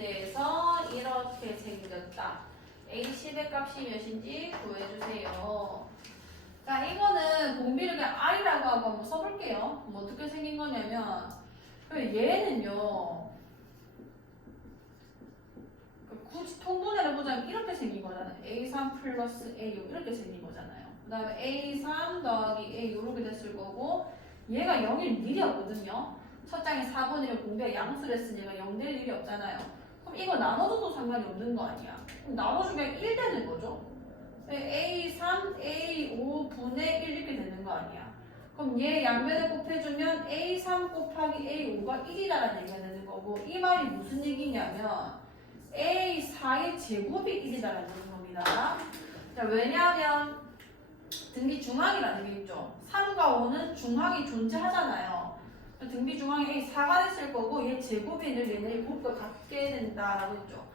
대해서 이렇게 생겼다. A10의 값이 몇인지 구해주세요. 자, 이거는 공비를 그냥 R이라고 하고 한번 써볼게요. 그럼 어떻게 생긴 거냐면, 얘는요, 굳이 통분해를 보자면 이렇게 생긴 거잖아요. A3 플러스 A 이렇게 생긴 거잖아요. 그 다음에 A3 더하기 A 이렇게 됐을 거고, 얘가 0일 일이 없거든요. 첫 장에 4분의 1 공비가 양수를 했으니까 0 될 일이 없잖아요. 그럼 이거 나눠줘도 상관이 없는 거 아니야. 그럼 나눠주면 1 되는 거죠. A3, A5분의 1 이렇게 되는 거 아니야. 그럼 얘 양변에 곱해주면 A3 곱하기 A5가 1이라는 얘기가 되는 거고, 이 말이 무슨 얘기냐면 A4의 제곱이 1이라는 겁니다. 자, 왜냐하면 등비 중항이라는 게 있죠. 3과 5는 중항이 존재하잖아요. 등비 중항이 A4가 됐을 거고 얘 제곱이 늘 얘네의 곱과 같게 된다라고 했죠.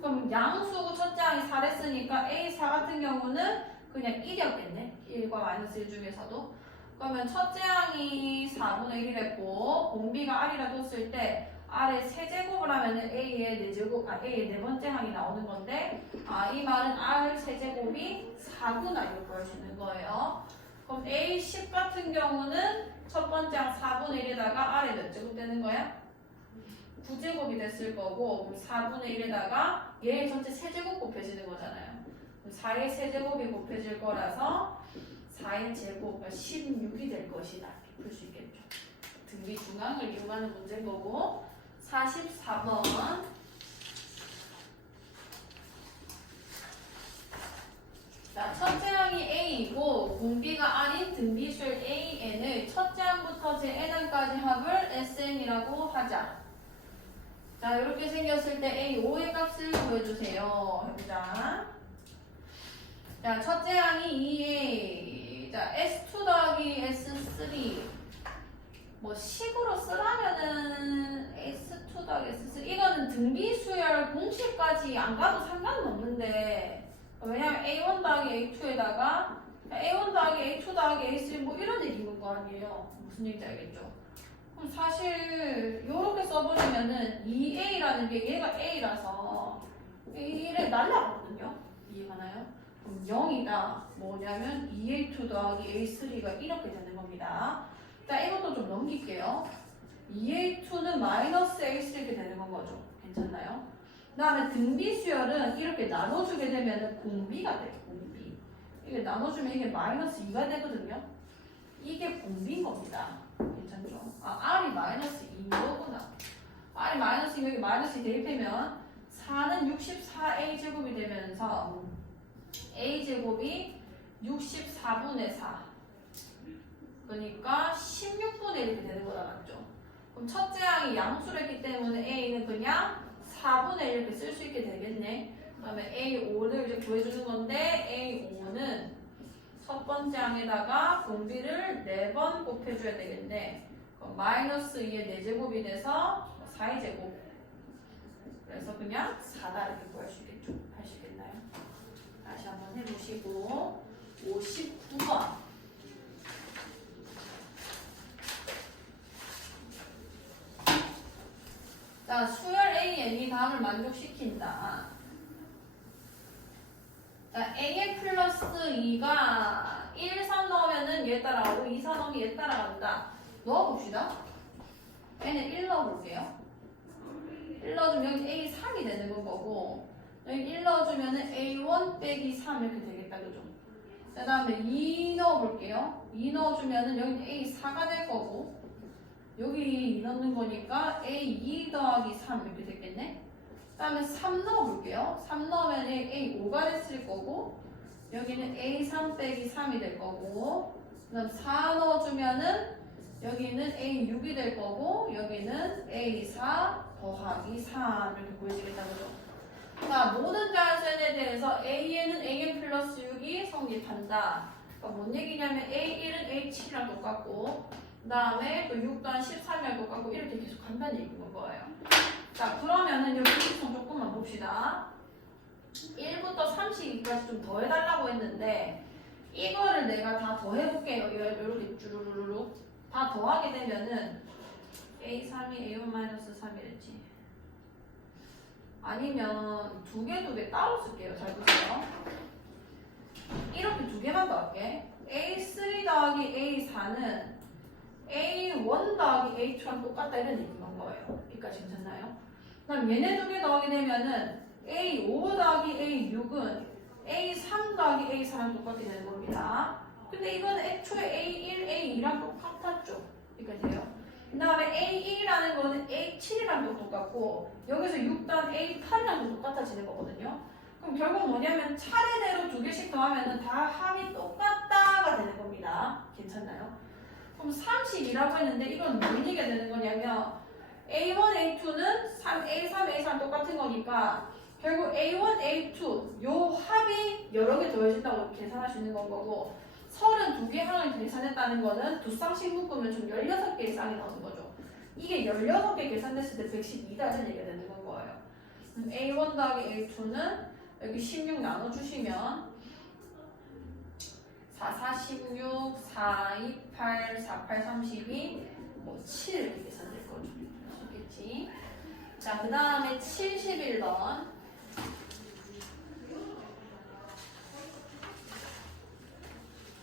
그럼 양수고 첫째 항이 4 됐으니까 A4 같은 경우는 그냥 1이었겠네. 1과 마이너스 1 중에서도. 그러면 첫째 항이 4분의 1이랬고 공비가 R이라 뒀을 때 R의 세제곱을 하면은 A의 4제곱, A의 4번째 항이 나오는 건데, 이 말은 R 세제곱이 4구나 이걸 보여주는 거예요. 그럼 A10 같은 경우는 첫 번째 항 4분의 1에다가 R의 몇 제곱 되는 거야? 9제곱이 됐을 거고, 4분의 1에다가 얘의 전체 세제곱 곱해지는 거잖아요. 4의 세제곱이 곱해질 거라서 4의 제곱, 16이 될 것이다. 이렇게 풀 수 있겠죠. 등비 중앙을 이용하는 문제인 거고, 44번. 자, 첫째 항이 A이고 공비가 R인 등비수열 AN을 첫째 항부터 제N항까지 합을 SN이라고 하자. 자, 이렇게 생겼을 때 A5의 값을 구해주세요. 해보자. 자, 첫째 항이 2A. 자, S2 더하기 S3. 뭐 식으로 쓰라면은 S2 더하기 S3 이거는 등비수열 공식까지 안 가도 상관은 없는데, 왜냐면 A1 더하기 A2에다가 A1 더하기 A2 더하기 A3 뭐 이런 얘기인 거 아니에요. 무슨 얘기인지 알겠죠? 그럼 사실 요렇게 써버리면은 2A라는 게 얘가 A라서 A를 날라가거든요. 이해가나요? 그럼 0이다 뭐냐면 2A2 더하기 A3가 이렇게 되는 겁니다. 자, 이것도 좀 넘길게요. 2A2는 마이너스 A3 이렇게 되는 건 거죠. 괜찮나요? 그 다음에 등비수열은 이렇게 나눠주게 되면 공비가 돼요. 공비. 이게 나눠주면 이게 마이너스 2가 되거든요. 이게 공비인 겁니다. 괜찮죠? R이 마이너스 2인 거구나. R이 마이너스 2, 여기 마이너스 2 대입하면 4는 64A 제곱이 되면서 A 제곱이 64분의 4. 그러니까 16분의 1 이렇게 되는 거다, 맞죠? 그럼 첫째 항이 양수를 했기 때문에 A는 그냥 4분의 1 이렇게 쓸 수 있게 되겠네. 그 다음에 A5를 이제 구해주는 건데, A5는 첫 번째 항에다가 공비를 4번 곱해줘야 되겠네. 그럼 마이너스 2의 4제곱이 돼서 4의 제곱. 그래서 그냥 4다 이렇게 구할 수 있겠죠? 할 수 있겠나요? 다시 한번 해보시고, 59번. 자, 수열 AN이 다음을 만족시킨다. 자, AN 플러스 2가 1, 3 넣으면은 얘 따라가고 2, 4 넣으면 얘 따라간다. 넣어봅시다. N을 1 넣어볼게요. 1 넣어주면 여기 A3이 되는 건 거고, 여기 1 넣어주면은 A1 빼기 3 이렇게 되겠다. 그죠? 그 다음에 2 넣어볼게요. 2 넣어주면은 여기 A4가 될 거고, 여기 2 넣는 거니까 A2 더하기 3 이렇게 됐겠네? 그 다음에 3 넣어볼게요. 3 넣으면 A5가 됐을 거고, 여기는 A3 빼기 3이 될 거고, 그 다음 4 넣어주면은 여기는 A6이 될 거고, 여기는 A4 더하기 3 이렇게 보여지겠다, 그죠? 자, 모든 자연수에 대해서 AN은 AN 플러스 6이 성립한다. 그러니까 뭔 얘기냐면 A1은 A7이랑 똑같고, 그 다음에 또 6 더한 13이랑 똑같고 이렇게 계속 간다는 얘기인 거예요. 자, 그러면은 여기 수성 조금만 봅시다. 1부터 32까지 좀 더해달라고 했는데 이거를 내가 다 더해볼게요. 이렇게 쭈루루루 다 더하게 되면은 A3이 A1-3이랬지. 아니면 두 개 따로 쓸게요. 잘 보세요. 이렇게 두 개만 더 할게. A3 더하기 A4는 A1 더하기 A2랑 똑같다 이런 얘기인 거예요. 여기까지 괜찮나요? 그럼 얘네 두 개 더하게 되면은 A5 더하기 A6은 A3 더하기 A4랑 똑같게 되는 겁니다. 근데 이건 애초에 A1, A2랑 똑같았죠. 여기까지요. 그 다음에 A1이라는 거는 A7이랑도 똑같고 여기서 6단 A8이랑도 똑같아지는 거거든요. 그럼 결국 뭐냐면 차례대로 두 개씩 더하면 다 합이 똑같다가 되는 겁니다. 괜찮나요? 그럼 30이라고 했는데 이건 뭔 얘기가 되는 거냐면 A1, A2는 A3, A4 똑같은 거니까 결국 A1, A2 요 합이 여러 개 더해진다고 계산할 수 있는 건 거고 32개 항을 계산했다는 거는 두 쌍씩 묶으면 총 16개의 쌍이 나오는 거죠. 이게 16개 계산됐을 때 112다는 얘기가 되는 건 거예요. A1 더하기 A2는 여기 16 나눠주시면 4, 4, 16, 4, 2, 8, 4, 8, 32, 7 이렇게 계산될 거죠. 아시겠지? 자, 그 다음에 71번.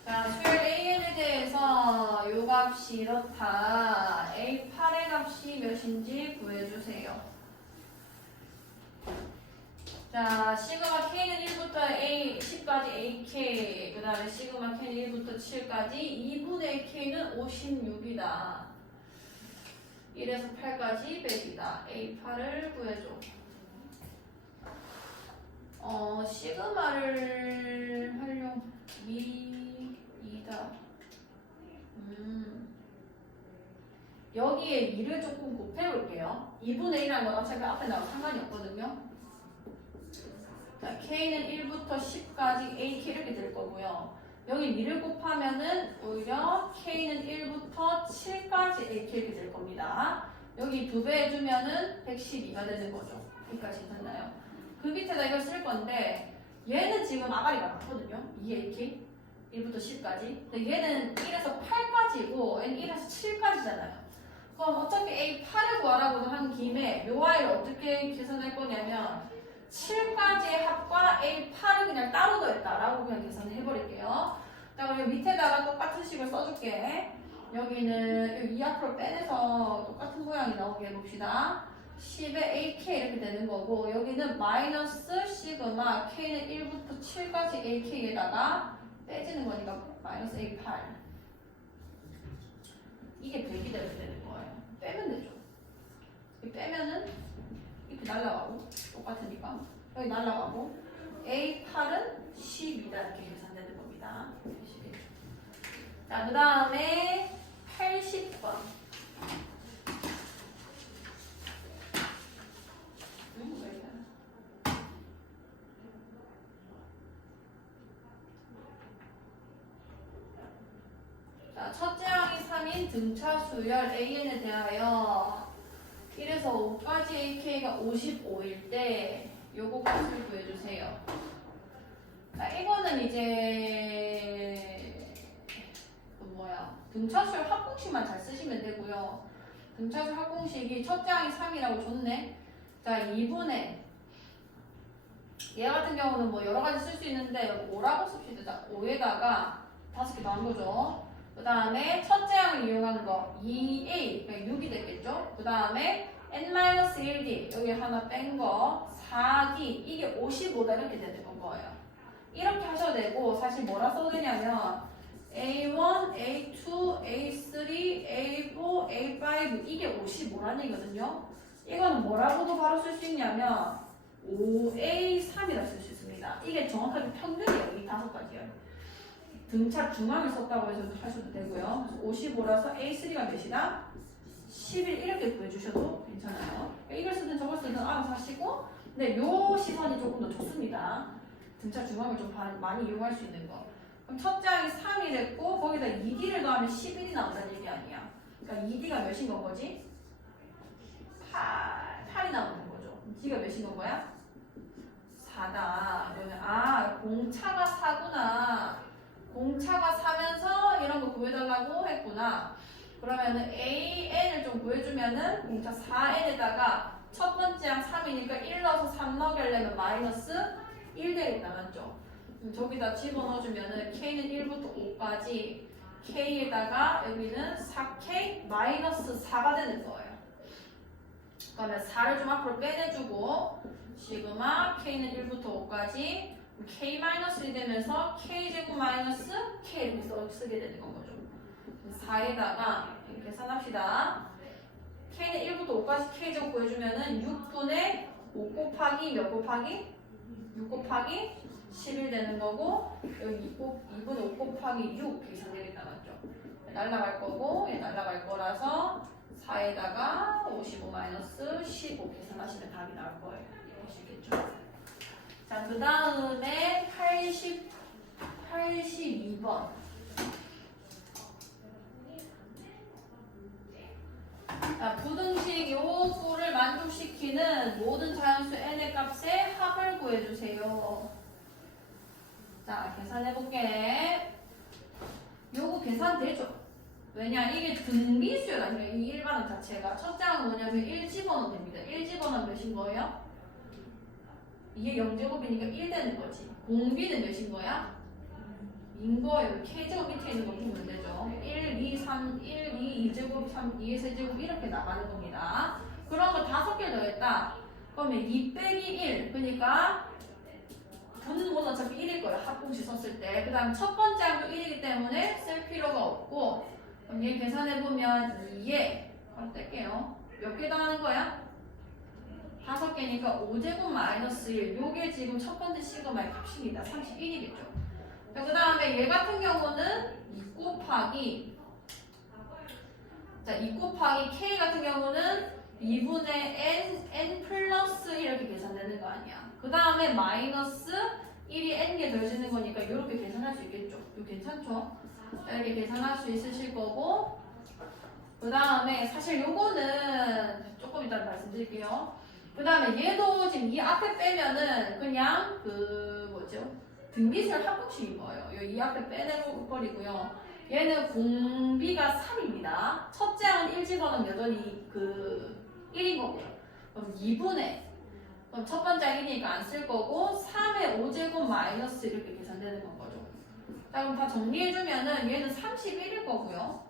자, 수열 AN에 대해서 요 값이 이렇다. A8의 값이 몇인지 구해주세요. 자, 시그마 K는 1부터 A, 10까지 AK, 그 다음에 시그마 K는 1부터 7까지 2분의 K는 56이다. 1에서 8까지 100이다. A8을 구해줘. 시그마를 활용 2다. 여기에 2를 조금 곱해볼게요. 2분의 1이라는 건 어차피 앞에 나와 상관이 없거든요. 자, K는 1부터 10까지 AK 이렇게 될 거고요. 여기 2를 곱하면은 오히려 K는 1부터 7까지 AK 이렇게 될 겁니다. 여기 2배 해주면은 112가 되는 거죠. 여기까지 됐나요? 그 밑에다 이걸 쓸 건데 얘는 지금 아가리가 많거든요. 2AK 1부터 10까지. 근데 얘는 1에서 8까지고 얘는 1에서 7까지잖아요. 그럼 어차피 A8을 구하라고 한 김에 요 아이를 어떻게 계산할 거냐면 7까지의 합과 A8을 그냥 따로 더했다라고 그냥 계산을 해버릴게요. 자, 그럼 밑에다가 똑같은 식을 써줄게. 여기는 2 앞으로 빼내서 똑같은 모양이 나오게 해봅시다. 10에 AK 이렇게 되는 거고 여기는 마이너스 시그마 K는 1부터 7까지 AK에다가 빼지는 거니까 마이너스 A8 이게 100이 되는 거예요. 빼면 되죠. 빼면은 이렇게 날라가고 똑같으니까 여기 날라가고 A8은 10이다 이렇게 계산되는 겁니다. 자, 그 다음에 80번. 자, 첫째 항이 3인 등차 수열 AN에 대하여 1에서 5까지 AK가 55일 때 요거 값을 구해주세요. 자, 이거는 이제 등차수열 합공식만 잘 쓰시면 되고요. 등차수열 합공식이 첫째 항이 3이라고 줬네. 자, 2분의 얘 같은 경우는 뭐 여러 가지 쓸 수 있는데 5라고 씁시다. 5에다가 5개 더한 거죠. 그 다음에 첫째 항을 이용한 거 2a, 그러니까 6이 됐겠죠. 그 다음에 n-1d, 여기 하나 뺀 거 4d, 이게 55다 이렇게 되는 거예요. 이렇게 하셔도 되고 사실 뭐라 써도 되냐면 A1, A2, A3, A4, A5 이게 55라는 얘기거든요. 이거는 뭐라고도 바로 쓸 수 있냐면 5A3이라 쓸 수 있습니다. 이게 정확하게 평균이에요. 이 5가지요. 등차 중앙을 썼다고 해서 하셔도 되고요. 55라서 A3가 몇이다? 11 이렇게 구해주셔도 괜찮아요. 이걸 쓰든 저걸 쓰든 알아서 하시고 근데 요 시선이 조금 더 좋습니다. 등차 중앙을 좀 많이 이용할 수 있는 거. 그럼 첫째 항이 3이랬고 거기다 2D를 더하면 11이 나온다는 얘기 아니야. 그러니까 2D가 몇인 건 거지? 8이 나오는 거죠. D가 몇인 건 거야? 4다. 그러면 공차가 4구나. 공차가 4면서 이런 거 구해달라고 했구나. 그러면은 AN을 좀 구해주면은 공차 4N에다가 첫 번째랑 3이니까 1 넣어서 3 넣으려면 마이너스 1 되겠다. 맞죠? 저기다 집어넣어주면은 K는 1부터 5까지 K에다가 여기는 4K 마이너스 4가 되는 거예요. 그러면 4를 좀 앞으로 빼내주고 시그마 K는 1부터 5까지 K-1이 되면서 K제곱 마이너스 K 이렇게 쓰게 되는 건 거죠. 4에다가 계산합시다. K는 1부터 5까지 K제곱 구해주면은 6분의 5 곱하기 몇 곱하기? 6 곱하기 11 되는 거고 여기 2분의 5 곱하기 6 계산되겠다. 맞죠? 날라갈 거고 얘 날라갈 거라서 4에다가 55 마이너스 15 계산하시면 답이 나올 거예요. 아시겠죠? 자, 그 다음에 82번. 자, 부등식 요거를 만족시키는 모든 자연수 n의 값의 합을 구해주세요. 자, 계산해볼게. 요거 계산되죠? 왜냐, 이게 등비수열 아니에요. 이 일반항 자체가. 첫째 항은 뭐냐면 1 집어넣으면 됩니다. 1 집어넣으면 몇인 거예요? 이게 0제곱이니까 1 되는 거지. 공비는 몇인 거야? 인 거예요. K제곱 밑에 있는 거 보면 되죠. 1, 2, 3, 1, 2, 2제곱, 3, 2의 세제곱 이렇게 나가는 겁니다. 그런 거 5개 더했다. 그러면 2 빼기 1. 그러니까 분모는 어차피 1일 거예요. 합공식 썼을 때. 그 다음 첫 번째 항도 1이기 때문에 쓸 필요가 없고 그럼 얘 계산해보면 2에 바로 뗄게요. 몇 개 더하는 거야? 5개니까 5제곱 마이너스 1. 요게 지금 첫 번째 시그마의 값입니다. 31이겠죠. 그 다음에 얘 같은 경우는 2 곱하기 자, 2 곱하기 K 같은 경우는 2분의 N 플러스 1 이렇게 계산되는 거 아니야. 그 다음에 마이너스 1이 N개 더해지는 거니까 이렇게 계산할 수 있겠죠. 이거 괜찮죠? 이렇게 계산할 수 있으실 거고 그 다음에 사실 요거는 조금 이따 말씀드릴게요. 그 다음에 얘도 지금 이 앞에 빼면은 그냥 등비수열 합공식인 거예요. 이 앞에 빼내버리고요. 얘는 공비가 3입니다. 첫째 항은 1 집어넣으면 여전히 1인 거고요. 그럼 2분의 그럼 첫 번째 항이니까 안 쓸 거고 3의 5제곱 마이너스 이렇게 계산되는 건 거죠. 자, 그럼 다 정리해주면은 얘는 31일 거고요.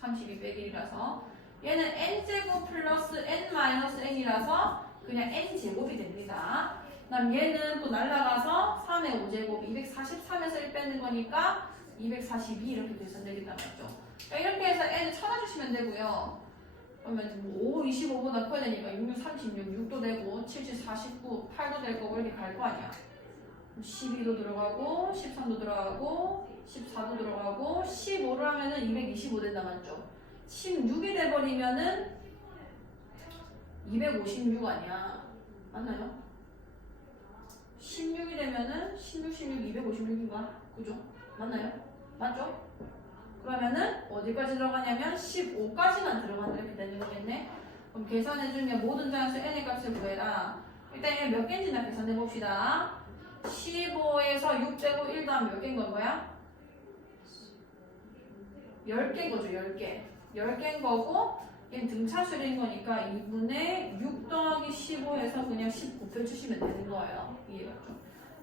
32 빼기 1이라서 얘는 n제곱 플러스 n 마이너스 n이라서 그냥 n제곱이 됩니다. 그 다음 얘는 또 날라가서 3의 5제곱 243에서 1 빼는 거니까 242 이렇게 계산되겠다 맞죠? 그러니까 이렇게 해서 n 찾아주시면 되고요. 그러면 5, 25보다 커야 되니까 6, 36, 6도 되고 7, 7, 49, 8도 될 거고 이렇게 갈 거 아니야. 12도 들어가고 13도 들어가고 14도 들어가고 15를 하면은 225 된다 맞죠? 16이 돼버리면은 256 아니야. 맞나요? 16이 되면은 16, 256인가? 그죠? 맞나요? 맞죠? 그러면은 어디까지 들어가냐면 15까지만 들어간다 이렇게 되는 거겠네. 그럼 계산해주면 모든 자연수 n의 값을 구해라. 일단 얘 몇 개인지나 계산해봅시다. 15에서 6 빼고 1 더하면 몇 개인 건 거야? 10개인 거죠. 10개. 10개인 거고 얘는 등차수인 거니까 2분의 6 더하기 15에서 그냥 10 곱해주시면 되는 거예요. 이해갔죠?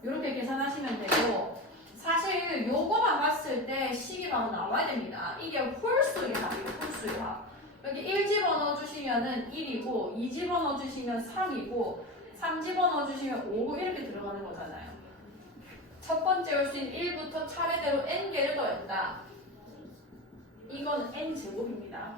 이렇게 계산하시면 되고 사실 요거만 봤을 때 식이 바로 나와야 됩니다. 이게 홀수의 합이에요. 홀수의 합. 여기 1 집어넣어 주시면은 1이고 2 집어넣어 주시면 3이고 3 집어넣어 주시면 5 이렇게 들어가는 거잖아요. 첫 번째 홀수인 1부터 차례대로 n개를 더했다. 이건 n제곱입니다.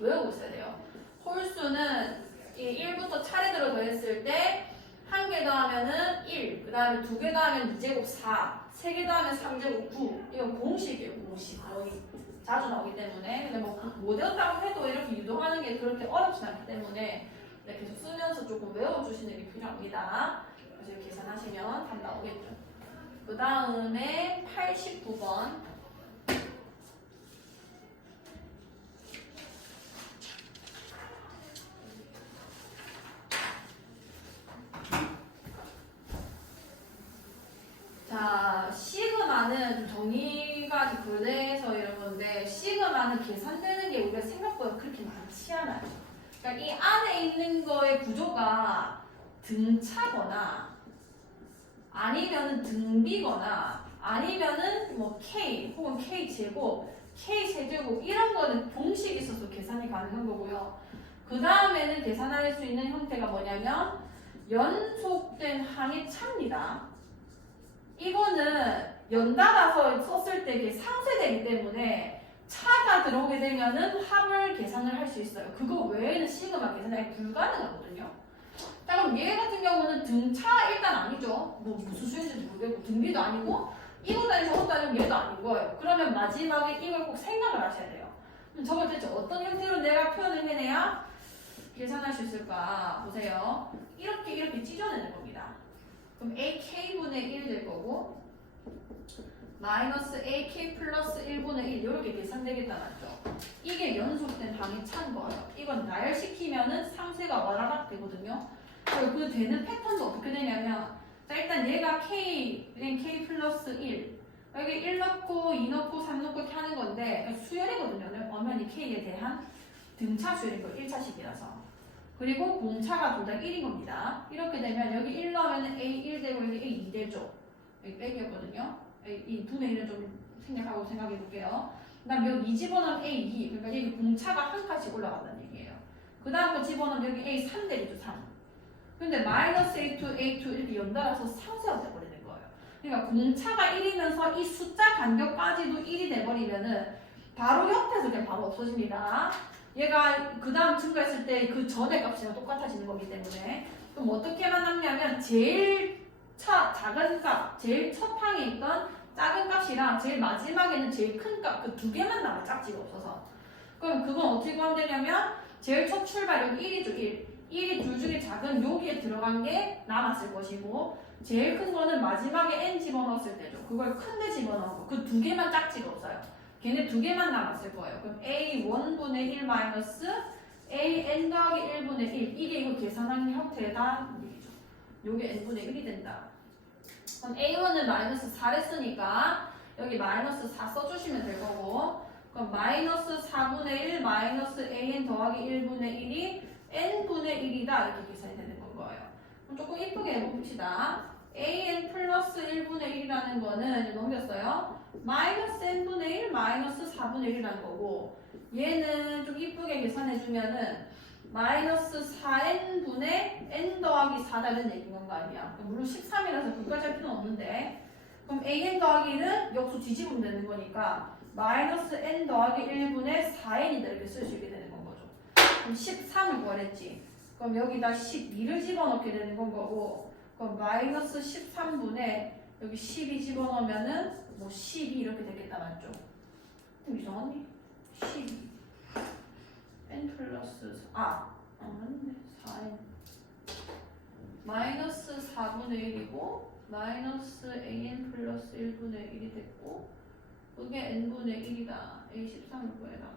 외우고 있어야 돼요. 홀수는 이 1부터 차례대로 더했을 때 한 개 더하면은 1, 그 다음에 2개 더하면 2제곱 4, 3개 더하면 3제곱 9. 이건 공식이에요, 공식. 거의 자주 나오기 때문에. 근데 못 외웠다고 해도 이렇게 유도하는 게 그렇게 어렵지 않기 때문에 계속 쓰면서 조금 외워주시는 게 필요합니다. 그래서 이렇게 계산하시면 답 나오겠죠. 그 다음에 89번. 자, 시그마는 좀 정리가 좀 덜 돼서 이런 건데 시그마는 계산되는 게 우리가 생각보다 그렇게 많지 않아요. 그러니까 이 안에 있는 거의 구조가 등차거나 아니면은 등비거나 아니면은 뭐 K 혹은 K 제곱, K 세제곱 이런 거는 공식이 있어서 계산이 가능한 거고요. 그 다음에는 계산할 수 있는 형태가 뭐냐면 연속된 항의 차입니다. 이거는 연달아서 썼을 때 이게 상쇄되기 때문에 차가 들어오게 되면은 합을 계산을 할 수 있어요. 그거 외에는 시그마 계산이 불가능하거든요. 자, 그럼 얘 같은 경우는 등차 일단 아니죠. 뭐 무슨 수인지도 모르겠고 등비도 아니고 이것도 아니고 저것도 아니고 얘도 아닌 거예요. 그러면 마지막에 이걸 꼭 생각을 하셔야 돼요. 그럼 저걸 대체 어떤 형태로 내가 표현을 해내야 계산할 수 있을까? 보세요. 이렇게 찢어내는 겁니다. 그럼 AK분의 1 될 거고 마이너스 AK 플러스 1분의 1 이렇게 계산되겠다 맞죠? 이게 연속된 항이 찬 거예요. 이건 나열시키면은 상쇄가 와라락 되거든요. 그리고 그 되는 패턴도 어떻게 되냐면 자 일단 얘가 K, K 플러스 1 여기 1 넣고 2 넣고 3 넣고 이렇게 하는 건데 수열이거든요. 엄연히 K에 대한 등차 수열인 거예요. 1차식이라서. 그리고 공차가 둘 다 1인 겁니다. 이렇게 되면 여기 1 넣으면 A1 되고 여기 A2 되죠. 여기 빼기였거든요. 이 분의 1은 좀 생략하고 생각해 볼게요. 그 다음 여기 2 집어넣으면 A2 그러니까 여기 공차가 한 칸씩 올라간다는 얘기예요. 그 다음 거 집어넣으면 여기 A3 되죠. 3. 근데 마이너스 A2, A2 이렇게 연달아서 상쇄가 돼버리는 거예요. 그러니까 공차가 1이면서 이 숫자 간격까지도 1이 돼버리면은 바로 옆에서 그냥 바로 없어집니다. 얘가 그 다음 증가했을 때 그 전의 값이랑 똑같아지는 거기 때문에 그럼 어떻게만 남냐면 제일 작은 값, 제일 첫 항에 있던 작은 값이랑 제일 마지막에는 제일 큰 값 그 두 개만 남아 짝지가 없어서 그럼 그건 어떻게 구하면 되냐면 제일 첫 출발력이 1이죠 1이 둘 중에 작은 여기에 들어간 게 남았을 것이고 제일 큰 거는 마지막에 n 집어넣었을 때죠 그걸 큰 데 집어넣은 거 그 두 개만 짝지가 없어요 걔네 두 개만 남았을 거예요 그럼 a1분의 1 마이너스 an 더하기 1분의 1 이게 이거 계산한 형태다 얘기죠 요게 n분의 1이 된다 그럼 A1은 마이너스 4를 쓰니까 여기 마이너스 4 써주시면 될 거고 그럼 마이너스 4분의 1 마이너스 AN 더하기 1분의 1이 N분의 1이다 이렇게 계산이 되는 건 거예요. 그럼 조금 이쁘게 해봅시다. AN 플러스 1분의 1이라는 거는 넘겼어요. 마이너스 N분의 1 마이너스 4분의 1이라는 거고 얘는 좀 이쁘게 계산해주면은 마이너스 4n분의 n 더하기 4다는 얘기인 거 아니야. 물론 13이라서 그까지 할 필요는 없는데 그럼 an 더하기는 역수 뒤집으면 되는 거니까 마이너스 n 더하기 1분의 4n이다 이렇게 쓸 수 있게 되는 건 거죠. 그럼 13을 구하랬지. 그럼 여기다 12를 집어넣게 되는 건 거고 그럼 마이너스 13분의 여기 12 집어넣으면은 뭐 12 이렇게 되겠다 맞죠? 좀 이상하니? 12 n 플러스 맞네 4n 마이너스 4분의 1이고 마이너스 an 플러스 1분의 1이 됐고 그게 n분의 1이다 a13을 구해라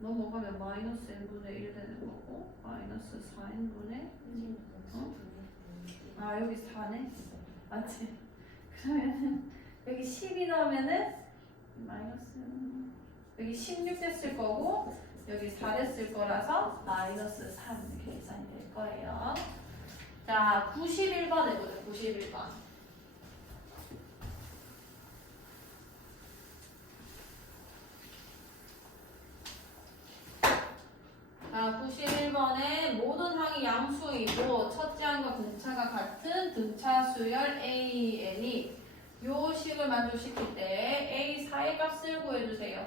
넘어가면 마이너스 n분의 1 되는 거고 마이너스 4n분의 여기 4네 맞지? 그러면은 여기 12 넣으면은 마이너스 여기 16 됐을 거고 여기 4 됐을 거라서 마이너스 3 이렇게 계산이 될 거예요. 자, 91번 해보자. 91번. 자, 91번에 모든 항이 양수이고 첫째 항과 등차가 같은 등차 수열 AN이 요 식을 만족시킬 때 A4의 값을 구해주세요.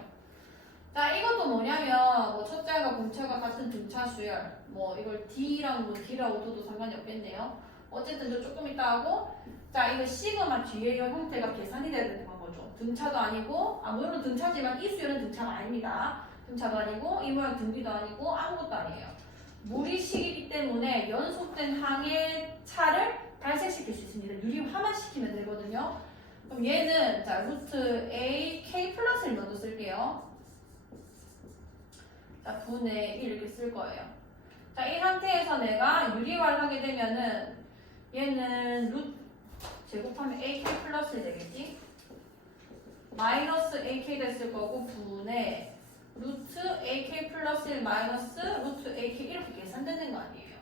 자, 이것도 뭐냐면 뭐 첫째 항과 공차가 같은 등차 수열 뭐 이걸 D랑 뭐 D라고 둬도 상관이 없겠네요. 어쨌든 저 조금 이따 하고 자, 이거 시그마 뒤에 이 형태가 계산이 돼야 되는 거죠. 등차도 아니고 물론 등차지만 이 수열은 등차가 아닙니다. 등차도 아니고 이 모양 등비도 아니고 아무것도 아니에요. 무리식이기 때문에 연속된 항의 차를 발생시킬 수 있습니다. 유리화만 시키면 되거든요. 그럼 얘는 자 루트 A K 플러스를 먼저 쓸게요. 자 분의 1 이렇게 쓸 거예요. 자 이 상태에서 내가 유리화를 하게 되면은 얘는 루트 제곱하면 AK 플러스 되겠지? 마이너스 AK 됐을 거고 분의 루트 AK 플러스 1 마이너스 루트 AK 이렇게 계산되는 거 아니에요.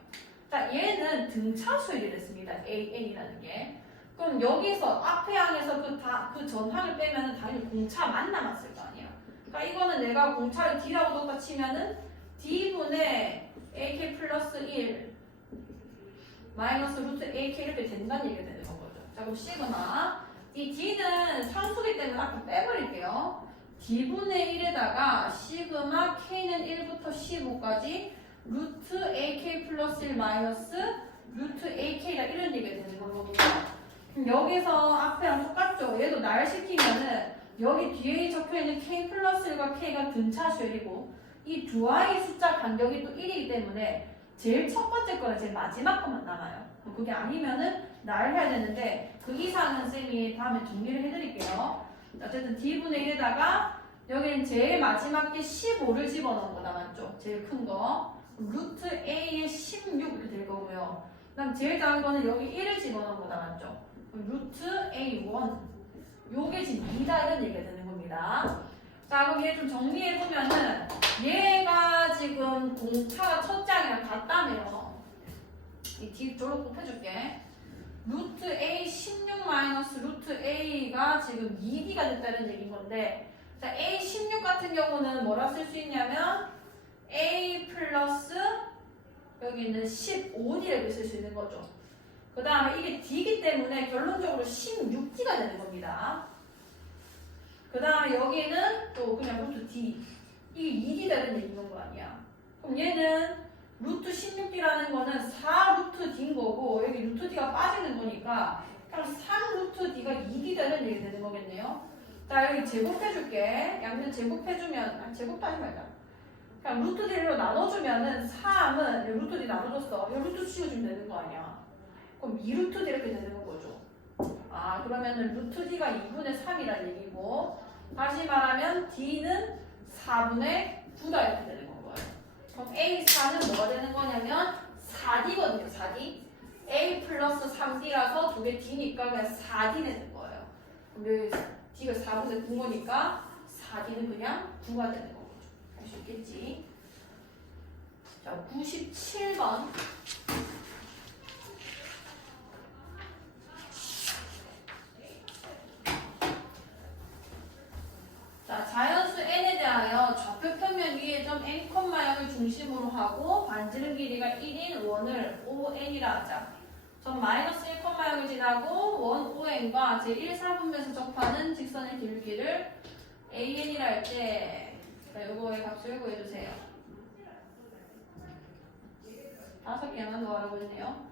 자, 얘는 등차수열이 됐습니다. AN이라는 게. 그럼 여기서 앞에 항에서 그 전항을 빼면은 당연히 공차만 남았을 거 아니야. 그러니까 이거는 내가 공차를 D라고 똑같이면은 D분의 AK 플러스 1 마이너스 루트 AK 이렇게 된다는 얘기가 되는 거죠. 자, 그럼 시그마. 이 D는 상수기 때문에 앞에 빼버릴게요. D분의 1에다가 시그마 K는 1부터 15까지 루트 AK 플러스 1 마이너스 루트 AK가 이런 얘기가 되는 거거든요. 그럼 여기서 앞에랑 똑같죠? 얘도 날 시키면은 여기 뒤에 적혀있는 K 플러스 1과 K가 등차수열이고 이 두 아이 숫자 간격이 또 1이기 때문에 제일 첫 번째 거랑 제일 마지막 것만 남아요. 그게 아니면은 날 해야 되는데 그 이상은 쌤이 다음에 정리를 해드릴게요. 어쨌든 D분의 1에다가 여기는 제일 마지막 게 15를 집어넣은 거다 맞죠? 제일 큰 거. 루트 A에 16 이렇게 될 거고요. 그 다음 제일 작은 거는 여기 1을 집어넣은 거다 맞죠? 루트 A1 요게 지금 2다 이런 얘기가 되는 겁니다. 자, 그럼 얘 좀 정리해보면은 얘가 지금 공차가 첫 장이랑 같다며요. 이 뒤쪽으로 꼭 해줄게. 루트 A 16 마이너스 루트 A가 지금 2D가 됐다는 얘기인 건데 자, A 16 같은 경우는 뭐라 쓸 수 있냐면 A 플러스 여기는 15D라고 쓸 수 있는 거죠. 그 다음에 이게 D이기 때문에 결론적으로 16D가 되는 겁니다. 그 다음에 여기는 또 그냥 루트 D. 이게 2D 되는 얘기인 거 아니야. 그럼 얘는 루트 16D라는 거는 4 루트 D인 거고 여기 루트 D가 빠지는 거니까 그럼 3 루트 D가 2D 되는 얘기 되는 거겠네요. 자, 여기 제곱해줄게. 양면 제곱해주면, 제곱도 하지 말자. 그냥 루트 D로 나눠주면은 3은 루트 D 나눠줬어. 이 루트 치워주면 되는 거 아니야. 그럼 2루트 D 이렇게 되는 거죠. 아, 그러면은 루트 D가 2분의 3이라는 얘기고 다시 말하면 D는 4분의 9다 이렇게 되는 거예요. 그럼 A4는 뭐가 되는 거냐면 4D거든요. 4D. A 플러스 3D라서 두 개 D니까 그냥 4D 되는 거예요. 그럼 D가 4분의 9거니까 4D는 그냥 9가 되는 거죠. 알 수 있겠지? 자, 97번. 자, 자연수 n에 대하여 좌표 평면 위에 점 n, 0을 중심으로 하고 반지름 길이가 1인 원을 ON이라 하자. 점 마이너스 1, 0을 지나고 원 ON과 제1사분면에서 접하는 직선의 길이를 AN이라 할 때, 자, 요거의 값을 구해주세요. 5개만 더 하라고 했네요.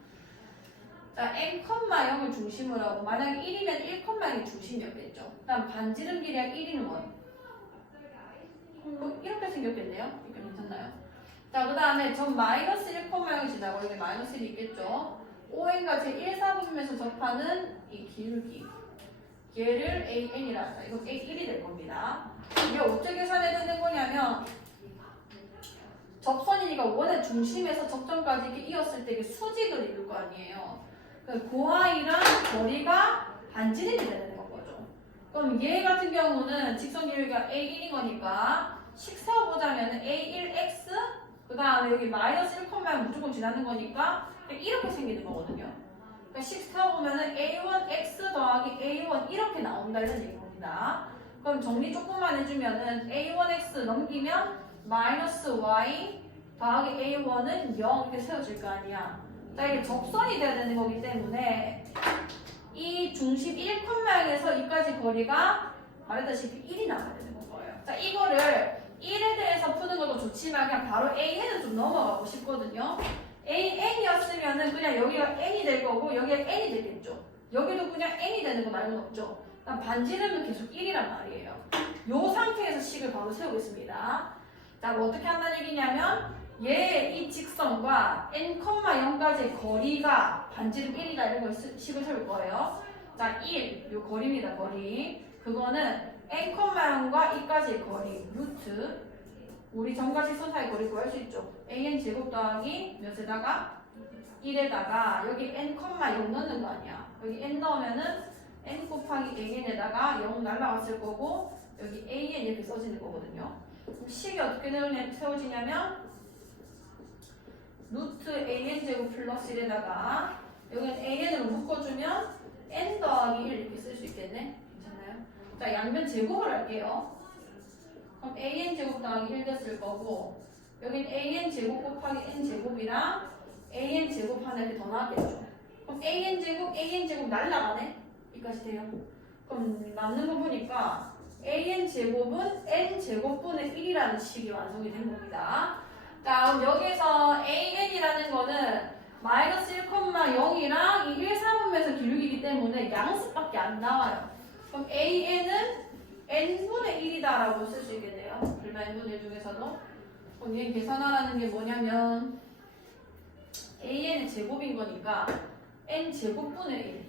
자, n, 0을 중심으로 하고 만약에 1이면 1, 0이 중심이었겠죠. 그 다음 반지름 길이가 1인 원. 뭐 이렇게 생겼겠네요. 이렇게 괜찮나요? 자, 그 다음에 점 마이너스 1, 0이 지나고 여기 마이너스 1이 있겠죠. ON과 제1사분면에서 접하는 이 기울기 얘를 AN이라 하자. 이거 A1이 될 겁니다. 이게 어떻게 계산해야 되는 거냐면 접선이니까 원의 중심에서 접점까지 이렇게 이었을 때 이게 수직을 이룰 거 아니에요. 그 아이랑 거리가 반지름이 되는 거죠. 그럼 얘 같은 경우는 직선 길이가 A1인 거니까 식 세워보자면 A1X 그 다음에 여기 마이너스 1,만 무조건 지나는 거니까 이렇게 생기는 거거든요. 그러니까 식 세워보면 A1X 더하기 A1 이렇게 나온다 이런 얘기인 겁니다. 그럼 정리 조금만 해주면은 A1X 넘기면 마이너스 Y 더하기 A1은 0 이렇게 세워질 거 아니야. 자, 이게 접선이 돼야 되는 거기 때문에 이 중심 1,0에서 이까지 거리가 말했다시피 1이 나와야 되는 거예요. 자, 이거를 1에 대해서 푸는 것도 좋지만 그냥 바로 AN은 좀 넘어가고 싶거든요. AN이었으면은 그냥 여기가 N이 될 거고 여기가 N이 되겠죠. 여기도 그냥 N이 되는 거 말고는 없죠. 반지름은 계속 1이란 말이에요. 이 상태에서 식을 바로 세우겠습니다. 자, 뭐 어떻게 한다는 얘기냐면 이 직선과 n,0까지의 거리가 반지름 1이다 이런 걸 식을 세울 거예요. 자, 1, 요 거리입니다. 거리. 그거는 n,0과 이까지의 거리, 루트. 우리 점과 직선 사이 거리 구할 수 있죠. an 제곱 더하기 몇에다가 1에다가 여기 n,0 넣는 거 아니야. 여기 n 넣으면은 n 곱하기 an에다가 0 날라갔을 거고 여기 an 이렇게 써지는 거거든요. 그럼 식이 어떻게 세워지냐면 루트 an 제곱 플러스 1에다가 여기는 an으로 묶어주면 n 더하기 1 이렇게 쓸 수 있겠네. 괜찮나요? 자, 양변 제곱을 할게요. 그럼 an 제곱 더하기 1 됐을 거고 여긴 an 제곱 곱하기 n 제곱이랑 an 제곱 하나 이렇게 더 나왔겠죠. 그럼 an 제곱 날라가네. 여기까지 돼요. 그럼 남는 거 보니까 an 제곱은 n 제곱분의 1이라는 식이 완성이 된 겁니다. 자, 그럼 여기서 an이라는 거는 마이너스 1,0이랑 이 1, 4분면에서 기울기이기 때문에 양수밖에 안 나와요. 그럼 an은 n분의 1이다라고 쓸 수 있겠네요. 불마 n분의 1 중에서도. 그럼 얘 계산하라는 게 뭐냐면 an의 제곱인 거니까 n 제곱분의 1.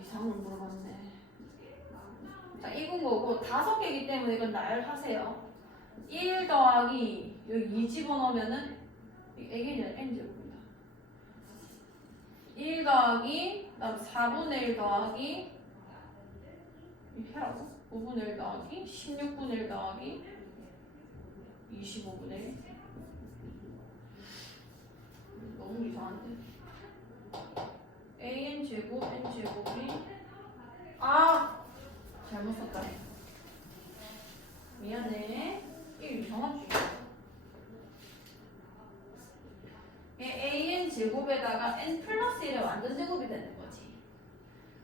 이상을 물어봤네. 자, 이건 거고 5개이기 때문에 이건 날 하세요. 1 더하기 여기 2 집어넣으면은 A는 N제곱입니다. 1 더하기 그다음 4분의 1 더하기 이렇게 하라고? 5분의 1 더하기 16분의 1 더하기 25분의 1 너무 이상한데? AN제곱 N제곱이 잘못 썼다. 미안해. 이게 이상한 줄이야. an 제곱에다가 n 플러스 1의 완전 제곱이 되는 거지.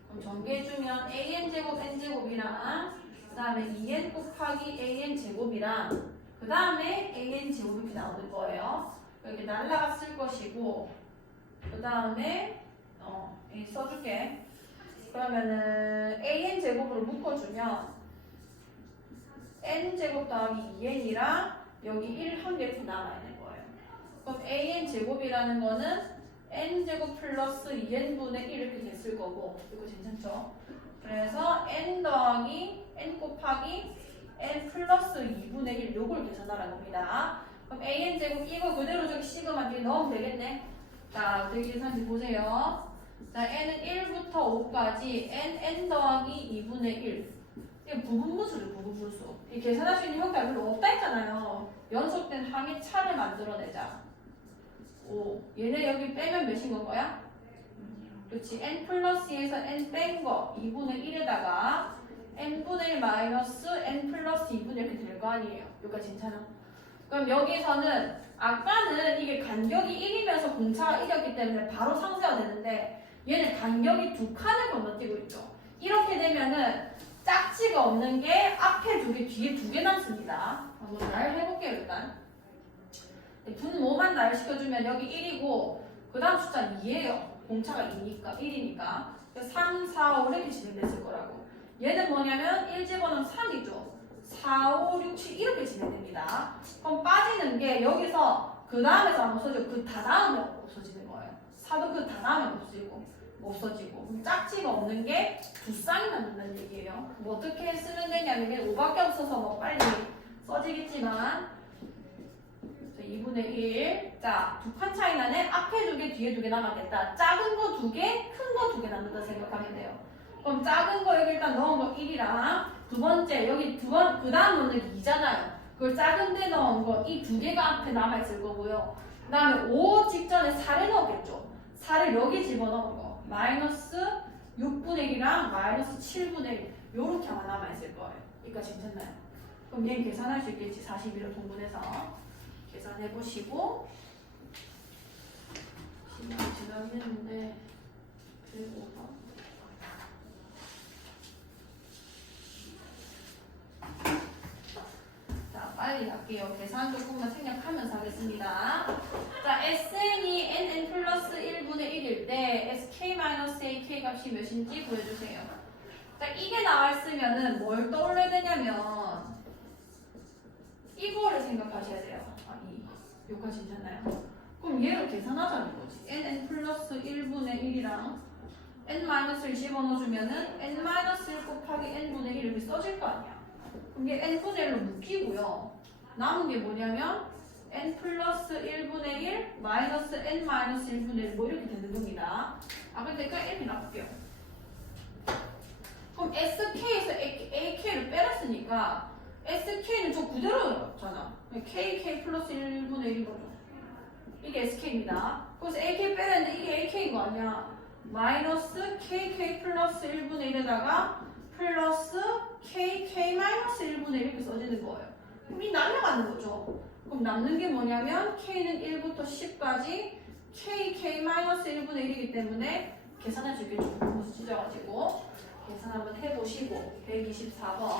그럼 전개해주면 an 제곱 n 제곱이랑 그 다음에 2n 곱하기 an 제곱이랑 그 다음에 an 제곱이 이렇게 나오는 거예요. 이렇게 날라갔을 것이고 그 다음에 써줄게. 그러면은 an 제곱으로 묶어주면 n 제곱 더하기 2n이랑 여기 1 한 개 이렇게 남아 있는 거예요. 그럼 an 제곱이라는 거는 n 제곱 플러스 2n분의 1 이렇게 됐을 거고 이거 괜찮죠? 그래서 n 더하기 n 곱하기 n 플러스 2분의 1 요걸 계산하라는 겁니다. 그럼 an 제곱 이거 그대로 저기 시그마 뒤에 넣으면 되겠네. 자, 어떻게 계산인지 보세요. 자, n은 1부터 5까지 n 더하기 2분의 1. 이게 부분분수죠, 부분분수. 이 계산할 수 있는 형태가 별로 없다 했잖아요. 연속된 항의 차를 만들어내자. 얘네 여기 빼면 몇인 건 거야? 그렇지. n 플러스 2에서 n 뺀 거 2분의 1에다가 n분의 1 마이너스 n 플러스 2분의 1 이렇게 될 거 아니에요. 여기까지 괜찮아? 그럼 여기서는 아까는 이게 간격이 1이면서 공차가 1이었기 때문에 바로 상쇄가 되는데 얘는 간격이 2칸을 건너뛰고 있죠. 이렇게 되면은 짝지가 없는 게 앞에 2개, 뒤에 2개 남습니다. 한번 날 해볼게요, 일단. 분모만 날 시켜주면 여기 1이고, 그 다음 숫자는 2예요. 공차가 1이니까. 3, 4, 5 이렇게 진행됐을 거라고. 얘는 뭐냐면 1 집어넣으면 3이죠. 4, 5, 6, 7 이렇게 진행됩니다. 그럼 빠지는 게 여기서 그 다음에서 안 없어지고 그 다음에 없어지는 거예요. 4도 그 다음에 없어지고 짝지가 없는 게 두 쌍이 남는다는 얘기예요. 뭐 어떻게 쓰면 되냐면 이게 5밖에 없어서 뭐 빨리 써지겠지만 2분의 1. 자, 2칸 차이 나네. 앞에 2개, 뒤에 2개 남았겠다. 작은 거 2개, 큰 거 2개 남는다 생각하면 돼요. 그럼 작은 거 여기 일단 넣은 거 1이랑 두 번째 여기 그 다음 넣는 게 2잖아요. 그걸 작은 데 넣은 거 이 2개가 앞에 남아있을 거고요. 그 다음에 5 직전에 4를 넣었겠죠. 4를 여기 집어넣은 거. 마이너스 6분의 1이랑 마이너스 7분의 1 요렇게 아마 남아있을 거예요. 여기까지 괜찮나요? 그럼 얘는 계산할 수 있겠지. 41을 동분해서 계산해보시고 시간이 지나긴 했는데 그리고 자, 빨리 할게요. 계산 조금만 생략하면서 하겠습니다. 자, SN이 NN 플러스 1분의 1일 때 SK-AK 값이 몇인지 구해주세요. 자, 이게 나와있으면은 뭘 떠올려야 되냐면 이거를 생각하셔야 돼요. 여기까지 괜찮나요? 그럼 얘를 계산하자는 거지. NN 플러스 1분의 1이랑 N-1을 집어넣어주면은 N-1 곱하기 N분의 1 이렇게 써질 거 아니야. 그럼 이게 N분의 1로 묶이고요. 남은 게 뭐냐면 N 플러스 1분의 1 마이너스 N 마이너스 1분의 1 뭐 이렇게 되는 겁니다. 근데 그냥 이렇게 놔볼게요. 그럼 SK에서 AK를 빼라 했으니까 SK는 저 그대로였잖아. KK 플러스 1분의 1인 거죠. 이게 SK입니다. 그래서 AK 빼랬는데 이게 AK인 거 아니야. 마이너스 KK 플러스 1분의 1에다가 플러스 KK 마이너스 1분의 1 이렇게 써지는 거예요. 그럼 이 날려가는 거죠. 그럼 남는 게 뭐냐면 K는 1부터 10까지 KK 마이너스 1분의 1이기 때문에 계산할 수 있겠죠. 분수 찢어가지고 계산 한번 해보시고 124번